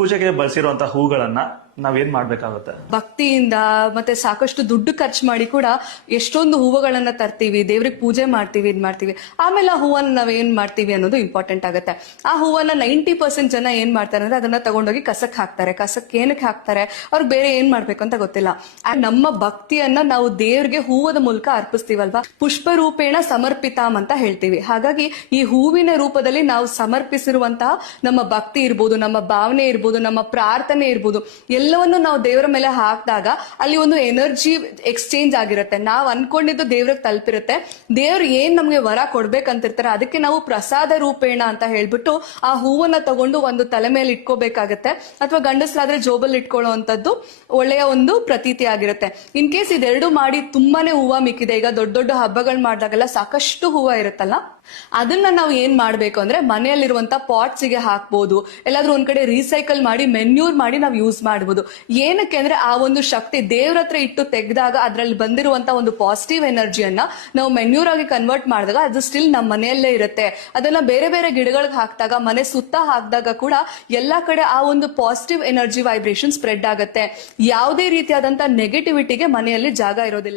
ಪೂಜೆಗೆ ಬಳಸಿರುವಂತಹ ಹೂಗಳನ್ನ ನಾವೇನ್ ಮಾಡ್ಬೇಕಾಗುತ್ತೆ? ಭಕ್ತಿಯಿಂದ ಮತ್ತೆ ಸಾಕಷ್ಟು ದುಡ್ಡು ಖರ್ಚು ಮಾಡಿ ಕೂಡ ಎಷ್ಟೊಂದು ಹೂವುಗಳನ್ನ ತರ್ತೀವಿ, ದೇವ್ರಿಗೆ ಪೂಜೆ ಮಾಡ್ತೀವಿ, ಇದ್ ಮಾಡ್ತೀವಿ. ಆಮೇಲೆ ಆ ಹೂವನ್ನ ನಾವ್ ಏನ್ ಮಾಡ್ತೀವಿ ಅನ್ನೋದು ಇಂಪಾರ್ಟೆಂಟ್ ಆಗುತ್ತೆ. ಆ ಹೂವನ್ನ 90% ಜನ ಏನ್ ಮಾಡ್ತಾರೆ ಅಂದ್ರೆ ಅದನ್ನ ತಗೊಂಡೋಗಿ ಕಸಕ್ ಹಾಕ್ತಾರೆ. ಕಸಕ್ಕೆ ಏನಕ್ಕೆ ಹಾಕ್ತಾರೆ, ಅವ್ರಿಗೆ ಬೇರೆ ಏನ್ ಮಾಡ್ಬೇಕು ಅಂತ ಗೊತ್ತಿಲ್ಲ. ನಮ್ಮ ಭಕ್ತಿಯನ್ನ ನಾವು ದೇವ್ರಿಗೆ ಹೂವದ ಮೂಲಕ ಅರ್ಪಿಸ್ತೀವಲ್ವಾ, ಪುಷ್ಪ ರೂಪೇಣ ಸಮರ್ಪಿತಾಮ್ ಅಂತ ಹೇಳ್ತೀವಿ. ಹಾಗಾಗಿ ಈ ಹೂವಿನ ರೂಪದಲ್ಲಿ ನಾವು ಸಮರ್ಪಿಸಿರುವಂತಹ ನಮ್ಮ ಭಕ್ತಿ ಇರ್ಬೋದು, ನಮ್ಮ ಭಾವನೆ ಇರ್ಬೋದು, ನಮ್ಮ ಪ್ರಾರ್ಥನೆ ಇರ್ಬೋದು, ಎಲ್ಲವನ್ನು ನಾವು ದೇವರ ಮೇಲೆ ಹಾಕಿದಾಗ ಅಲ್ಲಿ ಒಂದು ಎನರ್ಜಿ ಎಕ್ಸ್ಚೇಂಜ್ ಆಗಿರುತ್ತೆ. ನಾವು ಅನ್ಕೊಂಡಿದ್ದು ದೇವ್ರಿಗೆ ತಲುಪಿರುತ್ತೆ. ದೇವ್ರು ಏನ್ ನಮ್ಗೆ ವರ ಕೊಡ್ಬೇಕಂತಿರ್ತಾರೆ ಅದಕ್ಕೆ ನಾವು ಪ್ರಸಾದ ರೂಪೇಣ ಅಂತ ಹೇಳ್ಬಿಟ್ಟು ಆ ಹೂವನ್ನ ತಗೊಂಡು ಒಂದು ತಲೆ ಮೇಲೆ ಇಟ್ಕೋಬೇಕಾಗತ್ತೆ, ಅಥವಾ ಗಂಡಸ್ಲಾದ್ರೆ ಜೋಬಲ್ಲಿ ಇಟ್ಕೊಳ್ಳುವಂತದ್ದು ಒಳ್ಳೆಯ ಒಂದು ಪ್ರತೀತಿ ಆಗಿರುತ್ತೆ. ಇನ್ ಕೇಸ್ ಇದೆರಡು ಮಾಡಿ ತುಂಬಾನೇ ಹೂವ ಮಿಕ್ಕಿದೆ, ಈಗ ದೊಡ್ಡ ದೊಡ್ಡ ಹಬ್ಬಗಳು ಮಾಡಿದಾಗೆಲ್ಲ ಸಾಕಷ್ಟು ಹೂವ ಇರುತ್ತಲ್ಲ, ಅದನ್ನ ನಾವು ಏನ್ ಮಾಡ್ಬೇಕು ಅಂದ್ರೆ ಮನೆಯಲ್ಲಿರುವಂತ ಪಾಟ್ಸ್ ಗೆ ಹಾಕ್ಬೋದು, ಎಲ್ಲಾದ್ರೂ ಒಂದ್ ಕಡೆ ರೀಸೈಕಲ್ ಮಾಡಿ ಮೆನ್ಯೂರ್ ಮಾಡಿ ನಾವು ಯೂಸ್ ಮಾಡಬಹುದು. ಏನಕ್ಕೆ ಅಂದ್ರೆ ಆ ಒಂದು ಶಕ್ತಿ ದೇವ್ರ ಹತ್ರ ಇಟ್ಟು ತೆಗೆದಾಗ ಅದ್ರಲ್ಲಿ ಬಂದಿರುವಂತ ಒಂದು ಪಾಸಿಟಿವ್ ಎನರ್ಜಿಯನ್ನ ನಾವು ಮೆನ್ಯೂರ್ ಆಗಿ ಕನ್ವರ್ಟ್ ಮಾಡಿದಾಗ ಅದು ಸ್ಟಿಲ್ ನಮ್ಮ ಮನೆಯಲ್ಲೇ ಇರುತ್ತೆ. ಅದನ್ನ ಬೇರೆ ಬೇರೆ ಗಿಡಗಳಿಗೆ ಹಾಕಿದಾಗ, ಮನೆ ಸುತ್ತ ಹಾಕಿದಾಗ ಕೂಡ ಎಲ್ಲಾ ಕಡೆ ಆ ಒಂದು ಪಾಸಿಟಿವ್ ಎನರ್ಜಿ ವೈಬ್ರೇಷನ್ ಸ್ಪ್ರೆಡ್ ಆಗುತ್ತೆ. ಯಾವುದೇ ರೀತಿಯಾದಂತ ನೆಗೆಟಿವಿಟಿಗೆ ಮನೆಯಲ್ಲಿ ಜಾಗ ಇರೋದಿಲ್ಲ.